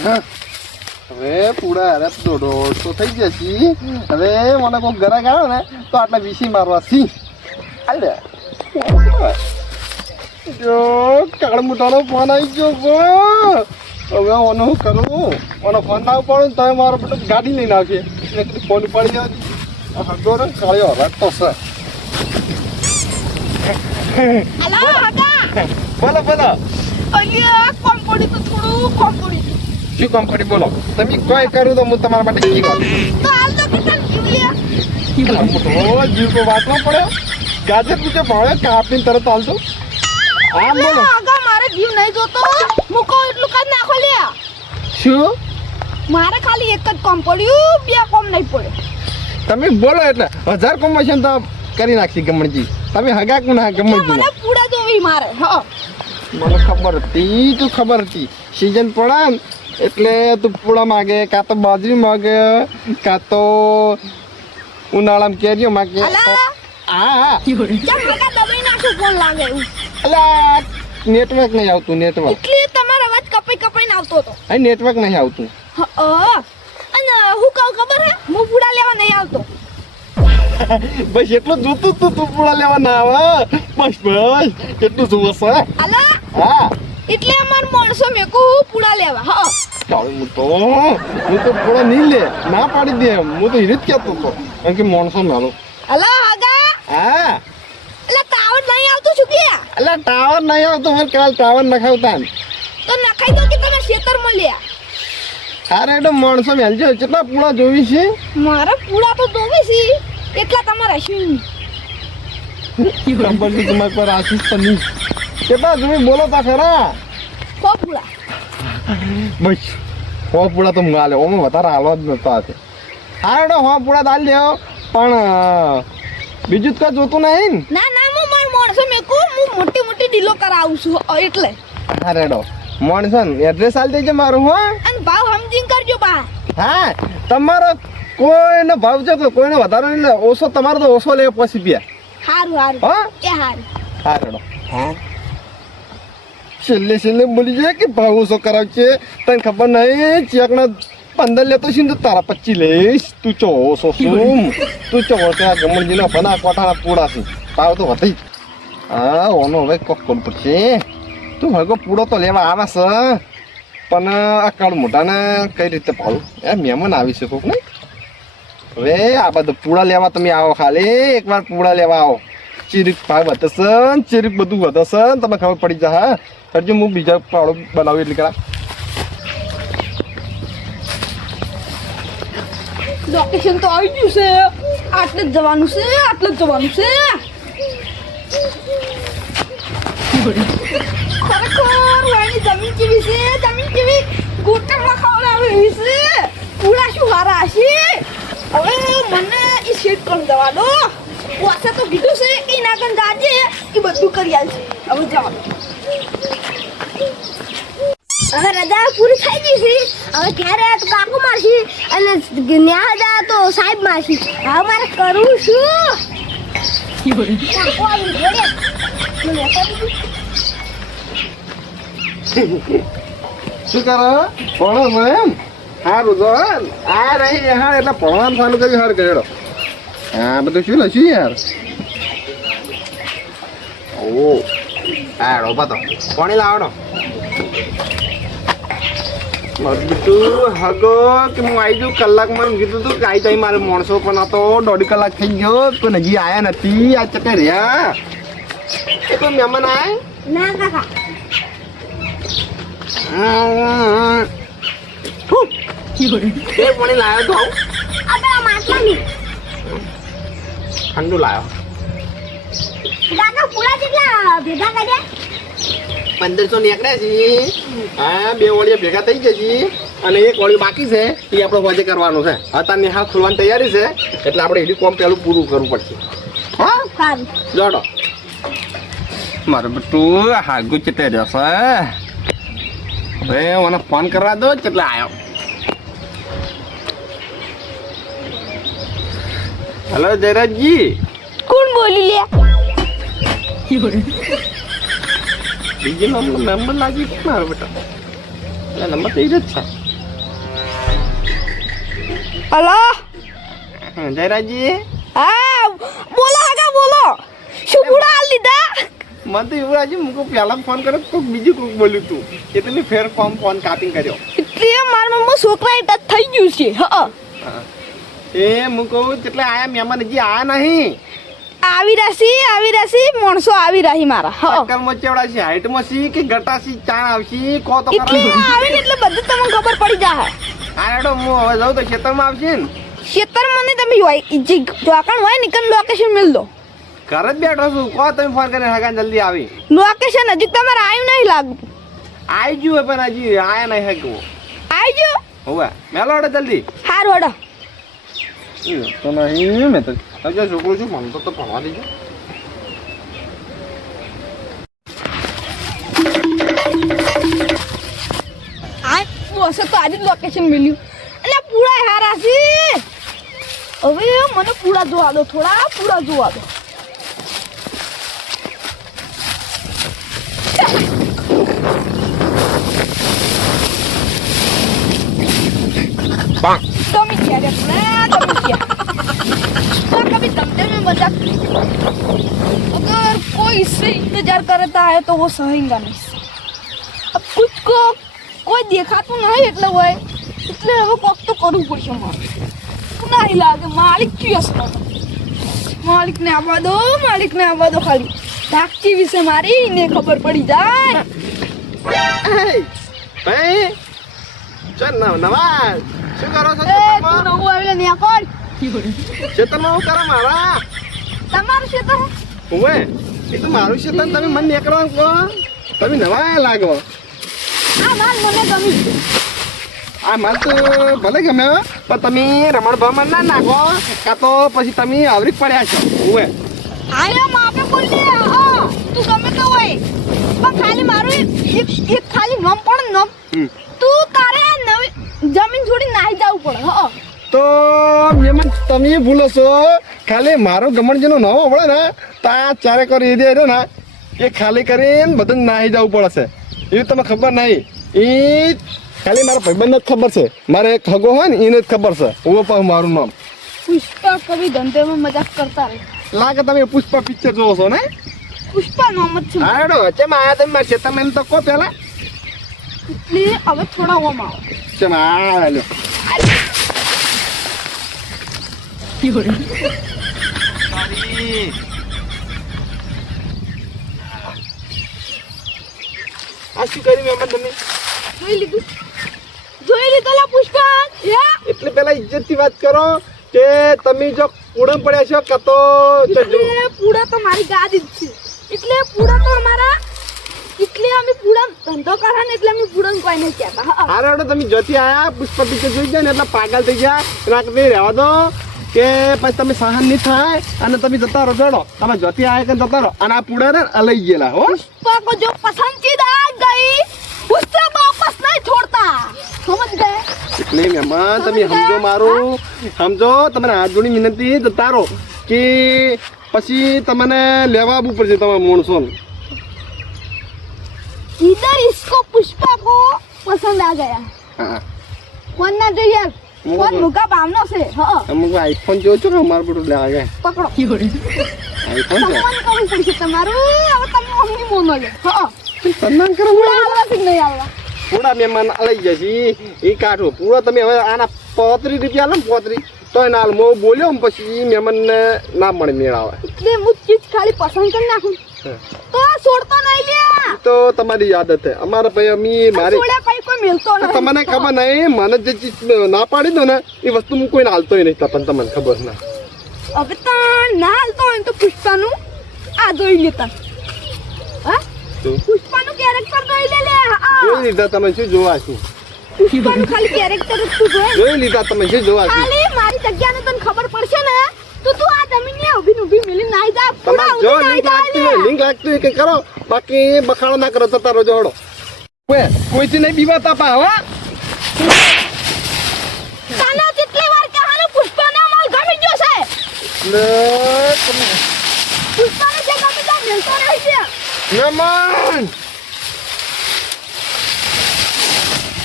હવે પૂરા અરે દોઢસો થઈ જશે. હવે મને કોઈ ગ્રાહક આવે ને તો આટલા વીસી મારવા સી હાલે. જો કાળ મોટાનો ફોન આવી ગયો હવે ઓનો હું કરું ઓનો ફોન ના ઉપાડું તો મારો બધું ગાડી લઈને આવશે એટલે ફોન ઉપાડી દેવા હગો રે કાળ્યો રાખતો છે. હેલો કાકા બોલો બોલો અલ્યા કંપની તો થોડું કંપની શું કંપની બોલો તમે કોઈ કરું તો હું તમારા માટે કી કરું તો હાલ તો કેટલા જીવલ્યા જીવ તો વાંચવો પડે ગાજર પૂછે ભાવે કાપીને તરત હાલતો આમ બોલો આગા મારે જીવ નહીં જોતો હું કહું એટલું કાઢ નાખો લ્યા શું મારે ખાલી એક જ કોમ પડ્યું બે કોમ નહીં પડે તમે બોલો એટલે 1000 કોમ્બિનેશન તો કરી નાખી ગમણજી તમે હગા કોના ગમણજી મને પૂડા જોવી મારે હા મને ખબર હતી તું ખબર હતી સીઝન પડા એટલે તું પૂડા માગે કાં તો બાજરી માગે કાં તો ઉનાળામાં કેરીઓ માગે અલા હા ચમ હગા દબાઈ નાખું ફોન લાગે એવું અલા નેટવર્ક નહીં આવતું નેટવર્ક એટલે તમારો અવાજ કપાઈને આવતો હતો આ નેટવર્ક નહીં આવતું અને હું કહું ખબર હે હું પૂડા લેવા નહીં આવતો બસ એટલું જોતું તું તું પૂડા લેવા ના આવે બસ બસ એટલું જોવો છે અલા હા એટલે અમાર માણસો મેકો પૂડા લેવા હા ચાલ હું તો પૂડા નહીં લે ના પાડી દે હું તો હિરત કહેતો હતો કારણ કે માણસો મારો અલા હગા હા એટલે ટાવર નહીં આવતું છુકલિયા અલા ટાવર નહીં આવતો મને કાલ ટાવર નખાવતા તો નખાઈ દો કે તમે ખેતરમાં લ્યા અરે એટલે માણસો મેલજો કેટલા પૂડા જોવી છે મારા પૂડા તો જોવી છે એટલા તમારા શું ખબર છે તમારી પર આશીષ તો નહીં કેટલા જોવી બોલો તા ખરા કો પૂડા બસ હો પૂડા તો ગાલે ઓમાં વધારે હાલવા જ નતા હાથે હા એડો હો પૂડા દાલ દેવો પણ બીજું જ કઈ જોતું નહીં ના ના હું માર માણસો મેકો હું મોટી મોટી ડીલો કરાવું છું એટલે હા રેડો મોણસન એડ્રેસ આલ દેજે મારું હો અને ભાવ સમજીને કરજો બા હા તમારો કોઈનો ભાવ છે તો કોઈનો વધારો નહીં લે ઓછો તમારો તો ઓછો લે પછી રૂપિયા હારું હારું હા એ હારું હા રેડો હા છેલ્લે બોલી જાય કે ભાવ ઓછો કરાવશે તને ખબર નહીં ચેકના 15 લેતો છે ને તો તારા 25 લઈશ તું ચો ઓછો શું તું ચો ત્યાં ગમણજીના બના કોઠાના પૂડા છે ભાવ તો વધી હા ઓનો હવે કોક કોણ પડશે તું હગો પૂડો તો લેવા આવે છે પણ આ કાળ મોટાને કઈ રીતે ભાવું એ મહેમાન આવી છે કોક નહીં હવે આ બધું પૂડા લેવા તમે આવો ખાલી એકવાર પૂડા લેવા આવો ચીરીક ભાવ વધશે ચીરીક બધું વધશે તમે ખબર પડી જાય હા હજુ હું બીજા પાવડો બનાવું એટલે કરા લોકેશન તો આવી ગયું છે આટલે જ જવાનું છે આટલે જ જવાનું છે ખરેખર વાણી જમીન જેવી છે જમીન જેવી ગોટમાં ખવડાવે એવી છે પૂરા શું હારા હશે હવે મને એ શેડ પણ જવા દો વાસે તો કીધું છે કે ના કન જાજે એ બધું કરી આલશે હવે જવા દો હવે રજા પૂરી થઈ ગઈ છે હવે ઘરે તો કાકુ મારશી અને ન્યા જા તો સાહેબ મારશી હવે મારે કરવું શું શું કરો ભણો એમ સારું જો આ રહી હા એટલે ભણવાનું ચાલુ કર્યું સારું કર્યો હા બધું શું લખ્યું યાર ઓ હા રોપા તો કોણી લાવડો મારું બીજું હગો કે હું આવી જાઉં કલાકમાં કીધું હતું કે આવી જાય મારે માણસો પણ આ તો 1.5 કલાક થઈ ગયો પણ હજી આવ્યા નથી આ ચટે રહ્યા એ કોઈ મહેમાન આય ના કાકા એ પાણી લાવ્યો તો અબે આ માટલાની ઠંડુ લાવ્યો કાકા પૂરા કેટલા ભેગા કર્યા 1500 નીકળ્યા છે હા 2 વળીએ ભેગા થઈ જશે અને એક વળી બાકી છે એ આપણે હોજે કરવાનું છે અત્યારે નિહાળ ખોલવાની તૈયારી છે એટલે આપણે એડી કોમ પહેલું પૂરું કરવું પડશે હા સારું જોડો મારું બટું હાગું ચેટે રહેશે હવે મને ફોન કરવા દો કેટલા આવ્યો હેલો જયરાજજી કોણ બોલી લે બીજો નંબર લાગી મારો બેટા નંબર તો એ જ છે હલો જયરાજી હા બોલો આગા બોલો શું બુડા હાલ લીધા મને તો યુવરાજી મુકો પહેલા ફોન કર્યો તો બીજું કોક બોલ્યું તું એટલે ફેર ફોન કાપિંગ કર્યો એટલે મારા મમ્મા છોકરા ટચ થઈ ગયું છે હા એ મુકો એટલે આયા મહેમાન હજી આયા નહીં આવી રાશી માણસો આવી રહી મારા હા અક્કલમાં ચેવડા છે હાઈટમાં સી કે ગટાસી ચાણ આવશી કો તો એટલે આવીને એટલે બધું તમને ખબર પડી જાય આડો હું હવે જાઉં તો ખેતરમાં આવશે ને ખેતર મને તમે જોકણ હોય નિકન લોકેશન મિલ દો ઘર જ બેઠો છું કો તમે ફોન કરીને હગાન જલ્દી આવી લોકેશન હજી તમારે આવ્યું નહીં લાગતું આવી ગયું પણ હજી આયા નહીં હગવું આવી ગયો હવે મેલો હડો જલ્દી સારું હડો તો નહીં મેં તો હજુ છોકરો છું મને તો ભણવા દેજો બસ તો આજે લોકેશન મળ્યું એટલે પૂરા હારા છે હવે મને પૂરા જોવા દો થોડા પૂરા જોવા દો તમે ક્યારે તમે ક્યાં कभी दमदम में मजाक अगर कोई इससे इंतजार करता है तो वो सहेगा नहीं अब कुछ को કોઈ દેખાતું નહીં એટલે હોય એટલે હવે કોક તો કરવું પડશે મારે નહીં લાગે માલિક ક્યાં છે માલિકને આવવા દો ખાલી ધાકચી વિશે મારી ને ખબર પડી જાય ભાઈ ચાલ નવા શું કરો છો એ તું નવું આવેલા ને કોણ ખેતરમાં હું કરો મારા તમારું ખેતર ઓવે એ તો મારું ખેતર તમે મને નીકળવા કહો તમે નવા લાગો આ માલ મને ગમી આ માલ તો ભલે ગમે પણ તમે રમણ ભમણ ના નાખો કાં તો પછી તમે આવરી પડ્યા છો ઓવે આયા માપે બોલ દે તું ગમે તો હોય પણ ખાલી મારું એક ખાલી નમ પણ નમ તું તારે નવી જમીન છોડી નાહી જવું પડે હો તો એમાં તમે ભૂલો છો ખાલી મારો ગમણજીનો નવો પડે ને તા ચારે કરી દે ને એ ખાલી કરીને બધું નાહી જવું પડશે એ તમને ખબર નહીં એ ખાલી મારા ભાઈબંધને જ ખબર છે મારે એક હગો હોય ને એને જ ખબર છે હું પણ મારું નામ પુષ્પા કવિ ધંધેમાં મજાક કરતા રહે લાગે તમે પુષ્પા પિક્ચર જોવો છો ને પુષ્પા નામ જ છે હાડો ચેમ આયા તમે મારા ખેતરમાં એમ તો કહો પહેલા એટલે હવે થોડા ઓમ આવો ચેમ આ લ્યો આ શું કર્યું મહેમાન તમે જોઈ લીધો પુષ્પા એટલે પેલા ઇજ્જતથી વાત કરો કે તમે જો પૂડમ પડ્યા છો કાં તો પૂડા તો મારી ગાદી જ છે એટલે પૂડા તો અમારા એટલે અમે પૂડા ધંધો કરે ને એટલે અમે પૂડા કોઈ નહીં કહેતા હારે હાડો તમે જતી આયા પુષ્પા પિક્ચર જોઈ જાય ને એટલે પાગલ થઈ ગયા એના કદી રહેવા દો કે પછી તમે સહન નહીં થાય અને તમે જતા રહો જોડો તમે જતી આયા કે જતા રહો અને આ પૂડા ને લઈ ગયેલા હો પુષ્પા को जो पसंदीदा आ गई उससे वापस नहीं छोड़ता समझ गए એટલે મહેમાન તમે સમજો મારું સમજો તમારે હાથ જોડી વિનંતી જતા રહો કે પછી તમને લેવા આવવું પડશે તમારા માણસો इधर इसको पुष्पा को पसंद आ गया હા कौन ना જોઈએ कौन मुका भावना से हां અમુક આઈફોન જોયો છો કે અમારું બધું લેવા ગયા પકડો આઈફોન છે સન્માન કરવું પડશે તમારું હવે તમે અમની મોનો લે હા સન્માન કરો પૂરા આવવા કે નહીં આવવા પૂરા મહેમાન લઈ જશે એ કાઢો પૂરા તમે હવે આના 35 રૂપિયા લો 35 તો એના હાલ હું બોલ્યો પછી મહેમાનને ના મળે મેળ આવે એટલે હું ચીજ ખાલી પસંદ કરી નાખું તો છોડતો નહીં લ્યા તો તમારી આદત છે અમારા ભાઈ અમી મારી છોડ્યા પછી કોઈ મિલતો નહીં તમને ખબર નહીં મને જે ચીજ ના પાડી દો ને એ વસ્તુ હું કોઈને હાલતોય નહીં પણ તમને ખબર ના હવે તો ના હાલતો હોય તો પુષ્પાનું આ જોઈ લેતા હા પુષ્પાનું કેરેક્ટર જોઈ લે જોઈ લીધા તમે શું જોવા છો પુષ્પાનું ખાલી કેરેક્ટર જ તું જોઈ લીધા તમે શું જોવા છો ખાલી મારી જગ્યાને તને ખબર પડશે ને તો તું આ જમીનને ઊભી મિલી નાઈ જા તમારે જો લિંક લાગતી હોય કે કરો બાકી બખાડો ના કરો જતા રહો જોડો કોઈથી નહીં બીવાતા પા હો તને કેટલી વાર કહાનું પુષ્પાના માલ ગમી ગયો છે પુષ્પાને જે ગમી તા મિલતો રહી છે મહેમાન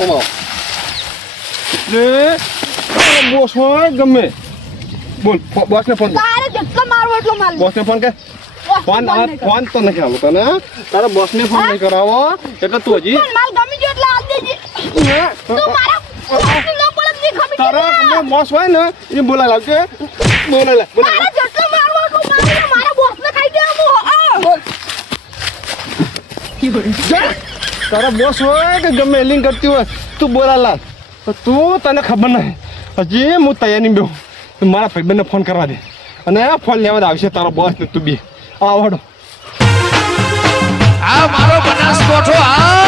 ઓમો તારો બોસ હોય ગમે બોલ બોસને ફોન કર. તારે જેટલો મારવો એટલો માર લે. બોસને ફોન કર. ફોન ફોન તો નથી આવું તને તારા બોસને ફોન નહીં કરાવો એટલે તું હજી પણ માલ ગમી ગયો એટલે આલ દેજે. તું મારા બોસને ન બોલે ની ખબર તારા છે ગમે બોસ હોય ને એ બોલાય લાવજે બોલાય લે તારે જેટલો મારવો એટલો માર લે. મારા બોસને ખાઈ દે હું. તારા બોસ હોય કે ગમે એલિંગ કરતી હોય તું બોલા લાલ તું તને ખબર નહીં હજી હું તૈયાર નહીં બેહું મારા ભાઈબંધને ફોન કરવા દે અને ફોન લેવા જ આવશે તારો બોસ ને તું બી આવડો આ મારો બનાસકોઠો આ